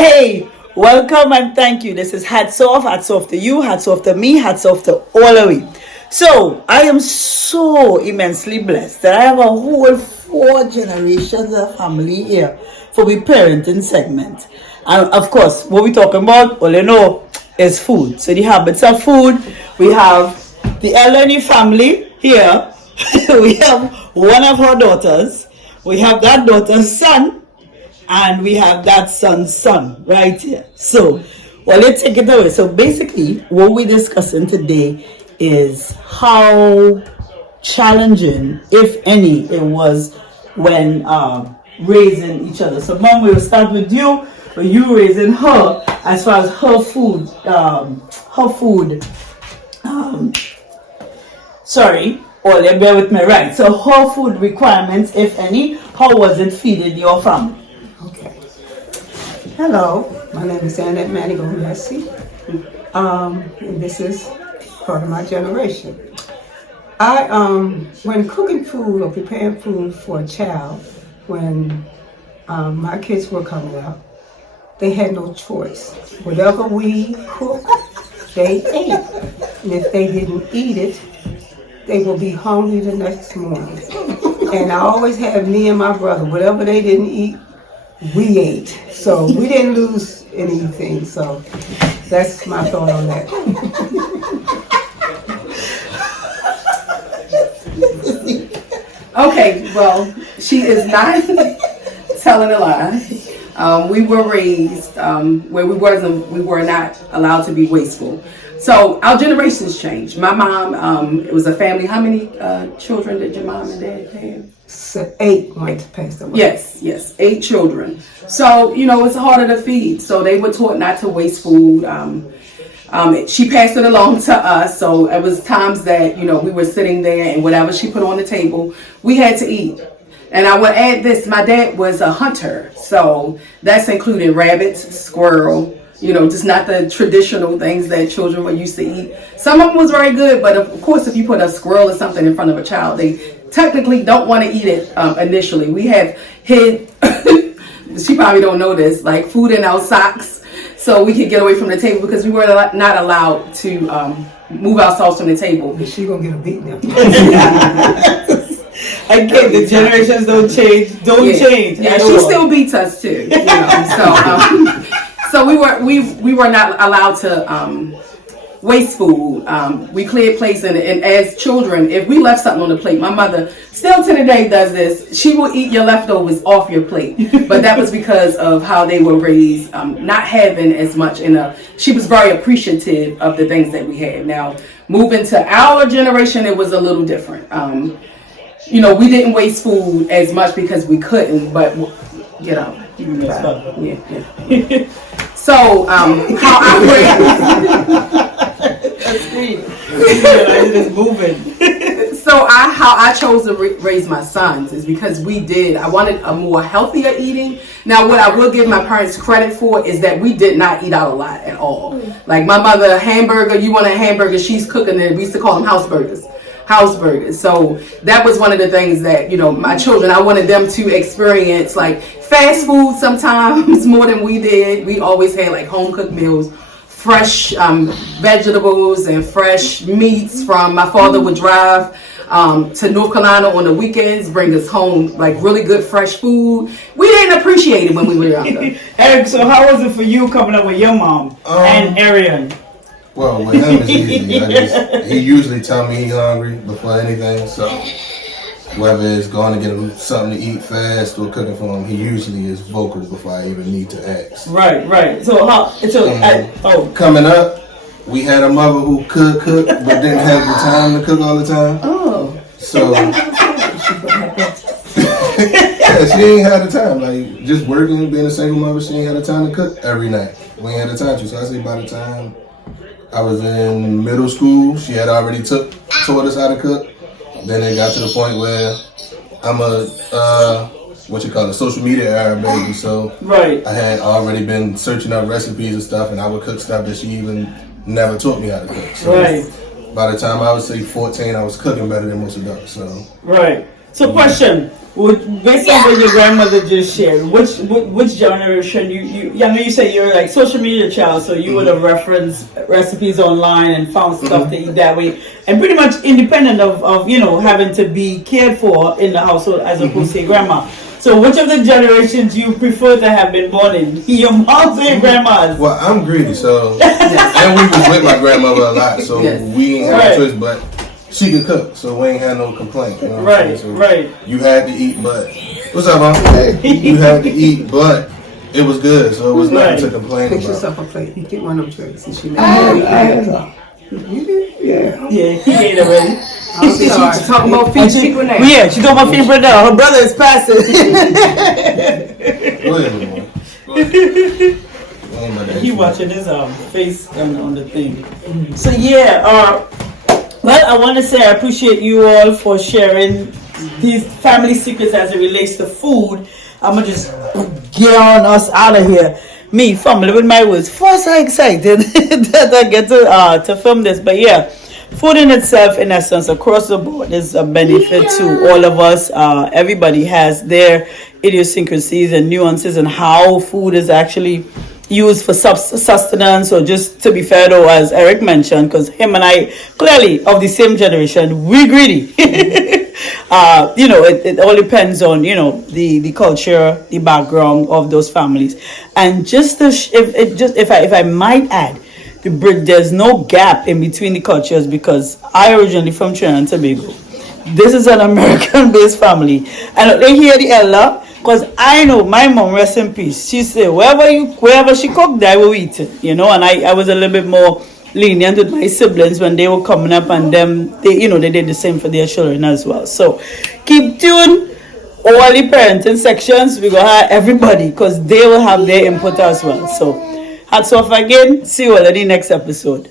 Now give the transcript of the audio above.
Hey, welcome and thank you. This is hats off to you, hats off to me, hats off to all of you. So, I am so immensely blessed that I have a whole 4 generations of family here for the parenting segment. And of course, what we're talking about, all you know, is food. So, the habits of food, we have the Eleni family here. We have one of her daughters, we have that daughter's son, and we have that son's son right here. So, well, let's take it away. So, basically, what we're discussing today is how challenging, if any, it was when raising each other. So, Mom, we'll start with you. You raising her as far as her food, or bear with me, right? So, her food requirements, if any, how was it feeding your family? Okay. Hello, my name is Annette Manigo-Messi, and this is part of my generation. When cooking food or preparing food for a child, when my kids were coming up, they had no choice. Whatever we cooked, they ate. And if they didn't eat it, they would be hungry the next morning. And I always had me and my brother, whatever they didn't eat, we ate. So we didn't lose anything. So that's my thought on that. Okay, well, she is not telling a lie. We were raised where we were not allowed to be wasteful. So our generations changed. My mom, it was a family. How many children did your mom and dad have? So 8 went to pass away. Yes, 8 children. So, it's harder to feed. So they were taught not to waste food. She passed it along to us. So it was times that, we were sitting there and whatever she put on the table, we had to eat. And I would add this, my dad was a hunter. So that's including rabbits, squirrel, just not the traditional things that children were used to eat. Some of them was very good, but of course, if you put a squirrel or something in front of a child, they technically don't want to eat it initially. We have hid, she probably don't know this, like food in our socks so we could get away from the table because we were not allowed to move ourselves from the table. She gonna get a beat now. Again, the generations don't change. Yeah, she still beats us too. So we were not allowed to waste food. We cleared plates, and as children, if we left something on the plate, my mother still to the day does this. She will eat your leftovers off your plate, but that was because of how they were raised, not having as much. She was very appreciative of the things that we had. Now, moving to our generation, it was a little different. We didn't waste food as much because we couldn't, but yeah. So, how I how I chose to raise my sons is because I wanted a more healthier eating. Now, what I will give my parents credit for is that we did not eat out a lot at all. Like my mother, hamburger, you want a hamburger, she's cooking it. We used to call them house burgers. So that was one of the things that, my children, I wanted them to experience like fast food sometimes more than we did. We always had like home cooked meals, fresh vegetables and fresh meats from my father would drive to North Carolina on the weekends, bring us home like really good fresh food. We didn't appreciate it when we were younger. Eric, so how was it for you coming up with your mom and Arian? Well, with him it's easy. He usually tell me he's hungry before anything, so whether it's going to get him something to eat fast or cooking for him, he usually is vocal before I even need to ask. Right. So coming up, we had a mother who could cook but didn't have the time to cook all the time. Oh. So yeah, she ain't had the time. Like just working, being a single mother, she ain't had the time to cook every night. We ain't had the time to. So I say by the time I was in middle school, she had already taught us how to cook. Then it got to the point where I'm a social media era baby. So right. I had already been searching up recipes and stuff, and I would cook stuff that she even never taught me how to cook. So right. By the time I was say 14, I was cooking better than most adults. So right. So, question: based on what your grandmother just shared, which generation I know you said you're like social media child, so you would have referenced recipes online and found stuff to eat that way, and pretty much independent of having to be cared for in the household as opposed to your grandma. So, which of the generations you prefer to have been born in? Your mom's or your grandma's? Well, I'm greedy, so and we was with my grandmother a lot, so we ain't had no choice, but she could cook, so we ain't had no complaint. You know what I'm saying? So right. You had to eat, but what's up, Mom? Hey, you had to eat, but it was good, so it was nothing to complain Fix about. yourself a plate. You get one of them plates and she made I had some. You did? Yeah. Yeah, he ate already. I'm sorry. Talking about feeding people now. Yeah, she talking about feeding people now. Her brother is passing. Go ahead, Mom. He watching his face on the thing. So yeah, well, I want to say I appreciate you all for sharing these family secrets as it relates to food. I'm gonna just get on us out of here. Me, family with my words. First, I'm excited that I get to film this. But yeah, food in itself, in essence, across the board, is a benefit to all of us. Everybody has their idiosyncrasies and nuances and how food is actually used for sustenance, or just to be fair though, as Eric mentioned, because him and I clearly of the same generation, we greedy. It all depends on the culture, the background of those families, and just if I might add, there's no gap in between the cultures, because I originally from Trinidad and Tobago. This is an American-based family, and they hear the elder. Because I know my mom, rest in peace, she said wherever she cooked, I will eat it, and I was a little bit more lenient with my siblings when they were coming up, and they did the same for their children as well. So keep tuned, all the parenting sections, we're gonna have everybody, because they will have their input as well. So hats off again, see you all in the next episode.